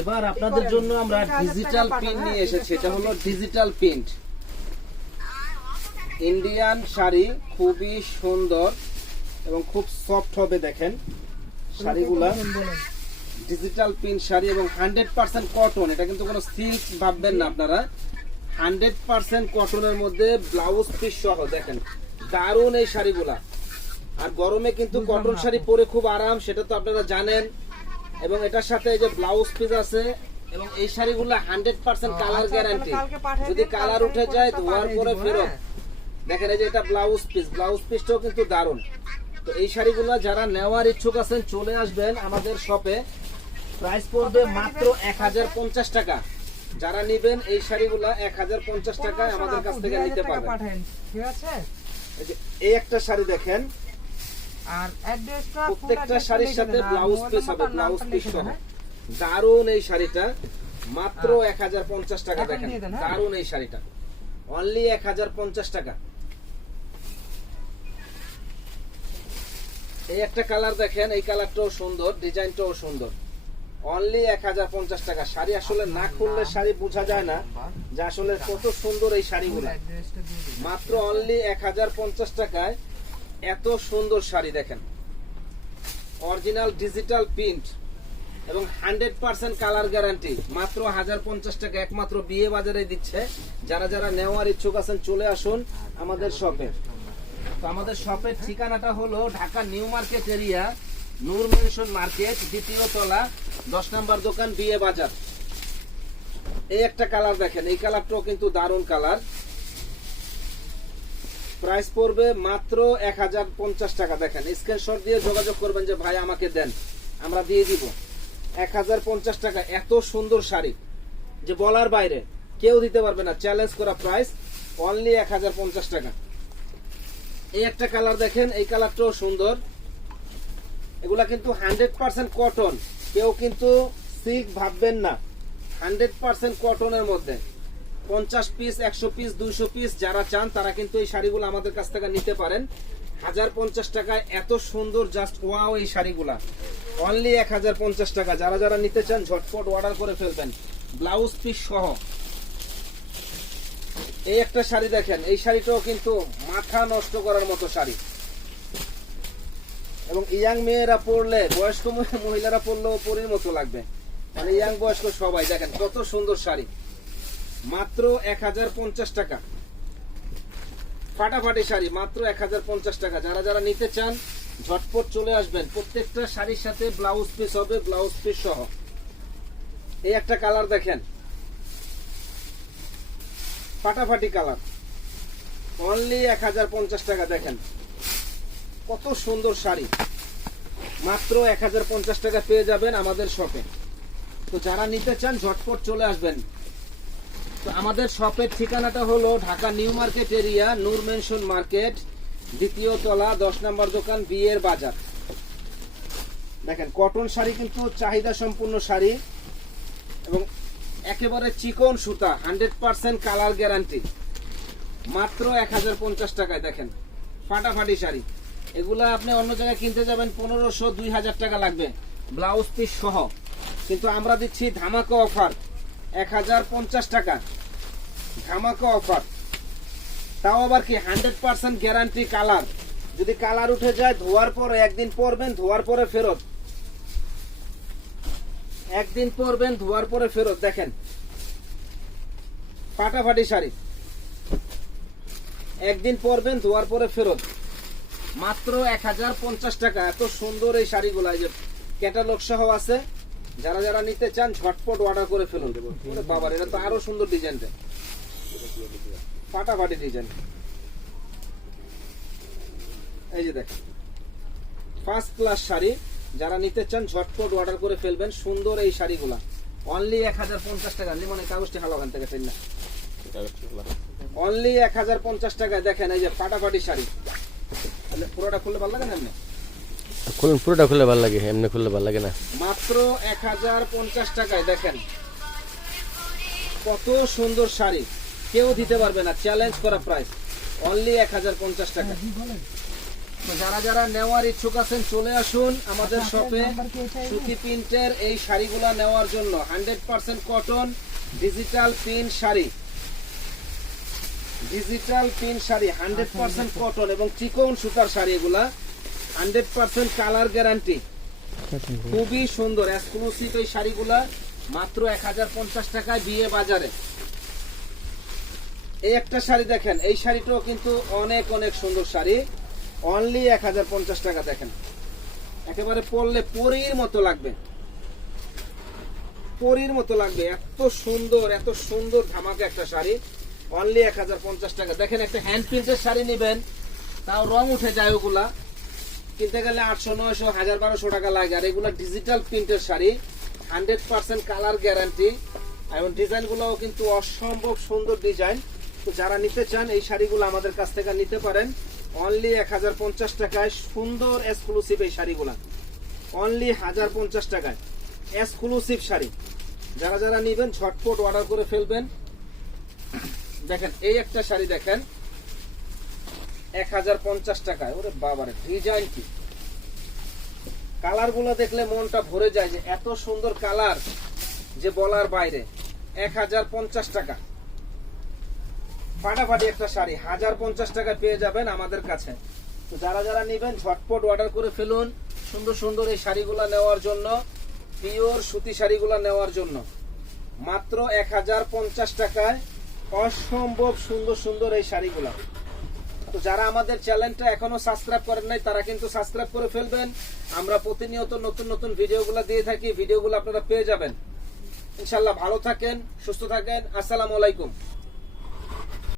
এবার আপনাদের জন্য আমরা ডিজিটাল পিন নিয়ে এসেছি এটা হলো ডিজিটাল প্রিন্ট ইন্ডিয়ান শাড়ি খুবই সুন্দর এবং খুব সফট হবে দেখেন শাড়িগুলা। ডিজিটাল প্রিন্ট শাড়ি এবং হান্ড্রেড পার্সেন্ট কটন এটা কিন্তু কোনো সিল্ক ভাববেন না আপনারা। হান্ড্রেড পার্সেন্ট কটনের মধ্যে ব্লাউজ পিস সহ দেখেন দারুণ এই শাড়িগুলা। আর গরমে কিন্তু কটন শাড়ি পরে খুব আরাম সেটা তো আপনারা জানেন। এবং এটার সাথে এই যে ব্লাউজ পিস আছে এবং এই শাড়িগুলো হান্ড্রেড পার্সেন্ট কালার গ্যারান্টি যদি কালার উঠে যায় ধোয়ার পরে ফেরত। হ্যাঁ। দেখেন এই যে এটা ব্লাউজ পিস ব্লাউজ পিসটাও কিন্তু দারুণ। তো এই শাড়িগুলো যারা নেওয়ার ইচ্ছুক আছেন চলে আসবেন আমাদের শপে প্রাইস পড়বে মাত্র এক হাজার পঞ্চাশ টাকা। যারা নিবেন এই শাড়িগুলা এক হাজার পঞ্চাশ টাকায় আমাদের কাছ থেকে নিতে পারবেন। ঠিক আছে? এই একটা শাড়ি দেখেন আর অ্যাড্রেসটা প্রত্যেকটা শাড়ির সাথে ব্লাউজ পিস হবে ব্লাউজ পিস সহ। দারুণ এই শাড়িটা। মাত্র এক হাজার পঞ্চাশ টাকা দেখেন। হ্যাঁ? দারুণ এই শাড়িটা। অনলি এক হাজার পঞ্চাশ টাকা। এই একটা কালার দেখেন এই কালারটাও সুন্দর ডিজাইনটাও সুন্দর। অনলি এক হাজার পঞ্চাশ টাকা। শাড়ি আসলে না খুললে শাড়ি বোঝা যায় না যে আসলে কত সুন্দর এই শাড়িগুলো। মাত্র অনলি এক হাজার পঞ্চাশ টাকায় এত সুন্দর শাড়ি দেখেন। অরিজিনাল ডিজিটাল প্রিন্ট এবং হান্ড্রেড পার্সেন্ট কালার গ্যারান্টি। মাত্র হাজার পঞ্চাশ টাকা একমাত্র বিয়ে বাজারে দিচ্ছে। যারা যারা নেওয়ার ইচ্ছুক আছেন, চলে আসুন আমাদের শপে। তো আমাদের শপের ঠিকানাটা হলো Dhaka new market area, Noor mansion market, দ্বিতীয় তলা, দশ নম্বর দোকান, বিয়ে বাজার। এই একটা কালার দেখেন, এই কালারটাও কিন্তু দারুণ কালার। প্রাইস পড়বে মাত্র এক হাজার পঞ্চাশ টাকা। দেখেন স্ক্রিনশট দিয়ে যোগাযোগ করবেন যে, ভাই, আমাকে দেন, আমরা দিয়ে দিব। এক হাজার পঞ্চাশ টাকা, এত সুন্দর শাড়ি। যে, বলার বাইরে কেউ দিতে পারবে না। চ্যালেঞ্জ করা প্রাইস অনলি এক হাজার পঞ্চাশ টাকা। এই একটা কালার দেখেন, এই কালারটাও সুন্দর। এগুলা কিন্তু হান্ড্রেড পার্সেন্ট কটন কেউ কিন্তু সিল্ক ভাববেন না। হান্ড্রেড পার্সেন্ট কটনের মধ্যে। পঞ্চাশ পিস একশো পিস দুইশো পিস যারা চান, তারা কিন্তু এই শাড়িগুলো আমাদের কাছ থেকে নিতে পারেন। হাজার পঞ্চাশ টাকায় এত সুন্দর জাস্ট ওয়াও এই শাড়িগুলা। অনলি এক হাজার পঞ্চাশ টাকা। যারা যারা নিতে চান, ঝটপট অর্ডার করে ফেলবেন। ব্লাউজ পিস সহ। এই একটা শাড়ি দেখেন। এই শাড়িটাও কিন্তু মাথা নষ্ট করার মতো শাড়ি। এবং ইয়াং মেয়েরা পরলে, বয়স্ক মহি- মহিলারা পরলেও পরির মতো লাগবে। মানে ইয়াং বয়স্ক সবাই, দেখেন কত সুন্দর শাড়ি। মাত্র এক হাজার পঞ্চাশ টাকা। ফাটাফাটি শাড়ি, মাত্র এক হাজার পঞ্চাশ টাকা। যারা যারা নিতে চান, ঝটপট চলে আসবেন। প্রত্যেকটা শাড়ির সাথে ব্লাউজ পিস হবে, ব্লাউজ পিস সহ। এই একটা কালার দেখেন। ফাটাফাটি কালার। অনলি এক হাজার পঞ্চাশ টাকা, দেখেন। কত সুন্দর শাড়ি। মাত্র এক হাজার পঞ্চাশ টাকা পেয়ে যাবেন আমাদের শপে। তো যারা নিতে চান, ঝটপট চলে আসবেন। আমাদের শপের ঠিকানাটা হলো Dhaka new market area, Noor mansion market, দ্বিতীয় তলা, দশ নম্বর দোকান, বিয়ের বাজার। দেখেন, কটন শাড়ি কিন্তু চাহিদা সম্পূর্ণ শাড়ি এবং একেবারে চিকন সুতা, হান্ড্রেড পার্সেন্ট কালার গ্যারান্টি। মাত্র এক হাজার পঞ্চাশ টাকায় দেখেন, ফাটাফাটি শাড়ি। এগুলা আপনি অন্য জায়গায় কিনতে যাবেন, পনেরোশো, দুই হাজার টাকা লাগবে, ব্লাউজ পিস সহ। কিন্তু আমরা দিচ্ছি ধামাকা অফার। এক হাজার পঞ্চাশ টাকা। ধামাকা অফার তাও আবার কি হান্ড্রেড পার্সেন্ট গ্যারান্টি কালার যদি কালার উঠে যায়, ধোয়ার পরে, একদিন পরবেন, ধোয়ার পরে ফেরত। একদিন পরবেন, ধোয়ার পরে ফেরত, দেখেন। ফাটাফাটি শাড়ি। একদিন পরবেন, ধোয়ার পরে ফেরত। মাত্র এক হাজার পঞ্চাশ টাকা। এত সুন্দর এই শাড়িগুলো যে ক্যাটালগ সহ আছে। যারা যারা নিতে চান, ঝটপট অর্ডার করে ফেলুন। বাবার, এটা তো আরও সুন্দর ডিজাইন দেয় ফাটাফাটি ডিজাইন এই যে দেখেন। ফার্স্ট ক্লাস শাড়ি, যারা নিতে চান, ঝটপট অর্ডার করে ফেলবেন। সুন্দর এই শাড়িগুলা। অনলি এক হাজার পঞ্চাশ টাকা। লিমনে কাগজটি হালো ওখান থেকে ফেলনা অনলি এক হাজার পঞ্চাশ টাকা দেখেন, এই যে ফাটাফাটি শাড়ি। তাহলে পুরোটা খুললে ভালো লাগে না? খুলুন, পুরোটা খুলে ভালো লাগে, এমনি খুললে ভালো লাগে না। মাত্র এক হাজার পঞ্চাশ টাকায় দেখেন। কত সুন্দর শাড়ি। কেউ দিতে পারবে না চ্যালেঞ্জ করা প্রাইস অনলি এক হাজার পঞ্চাশ টাকা। যারা যারা নেওয়ার ইচ্ছুক আছেন, চলে আসুন আমাদের শপে? সুতি প্রিন্টের এই শাড়িগুলা নেওয়ার জন্য। Hundred percent cotton digital print sari. Digital print sari, hundred percent cotton এবং চিকন সুতার শাড়ি এগুলা। Hundred percent colour guarantee. খুবই সুন্দর এক্সক্লুসিভ এই শাড়িগুলা, মাত্র এক হাজার পঞ্চাশ টাকায় বিয়ে বাজারে। এই একটা শাড়ি দেখেন, এই শাড়িটাও কিন্তু অনেক অনেক সুন্দর শাড়ি। অনলি এক হাজার পঞ্চাশ টাকা দেখেন। একেবারে পরলে পরীর মতো লাগবে। পরীর মতো লাগবে। এত সুন্দর এত সুন্দর ধামাকা একটা শাড়ি। অনলি এক হাজার পঞ্চাশ টাকা। দেখেন একটা হ্যান্ড প্রিন্টের শাড়ি নেবেন, তাও রং উঠে যায় ওগুলা। কিনতে গেলে আটশো, নয়শো, হাজার, বারোশো টাকা লাগে। আর এগুলো ডিজিটাল প্রিন্টের sari hundred percent colour guarantee এবং ডিজাইনগুলোও কিন্তু অসম্ভব সুন্দর ডিজাইন। তো যারা নিতে চান, এই শাড়িগুলো আমাদের কাছ থেকে নিতে পারেন। অনলি এক হাজার পঞ্চাশ টাকায় সুন্দর এক্সক্লুসিভ এই শাড়িগুলো। অনলি হাজার পঞ্চাশ টাকায় এক্সক্লুসিভ শাড়ি। যারা যারা নিবেন, ঝটপট অর্ডার করে ফেলবেন। দেখেন, এই একটা শাড়ি দেখেন। এক হাজার পঞ্চাশ টাকায়। ওরে বাবারে ডিজাইন কি? কালারগুলো দেখলে মনটা ভরে যায় যে এত সুন্দর কালার যে বলার বাইরে। এক হাজার পঞ্চাশ টাকা। ফাটাফাটি একটা শাড়ি, হাজার পঞ্চাশ টাকা পেয়ে যাবেন আমাদের কাছে। তো যারা যারা নেবেন, ঝটপট অর্ডার করে ফেলুন। সুন্দর সুন্দর এই শাড়িগুলো নেওয়ার জন্য, পিওর সুতি শাড়িগুলো নেওয়ার জন্য। মাত্র এক হাজার পঞ্চাশ টাকায় অসম্ভব সুন্দর সুন্দর এই শাড়িগুলো। তো যারা আমাদের চ্যানেলটা এখনও সাবস্ক্রাইব করেন নাই, তারা কিন্তু সাবস্ক্রাইব করে ফেলবেন। আমরা প্রতিনিয়ত নতুন নতুন ভিডিওগুলো দিয়ে থাকি, ভিডিওগুলো আপনারা পেয়ে যাবেন। ইনশাল্লাহ ভালো থাকেন, সুস্থ থাকেন। আসসালামু আলাইকুম।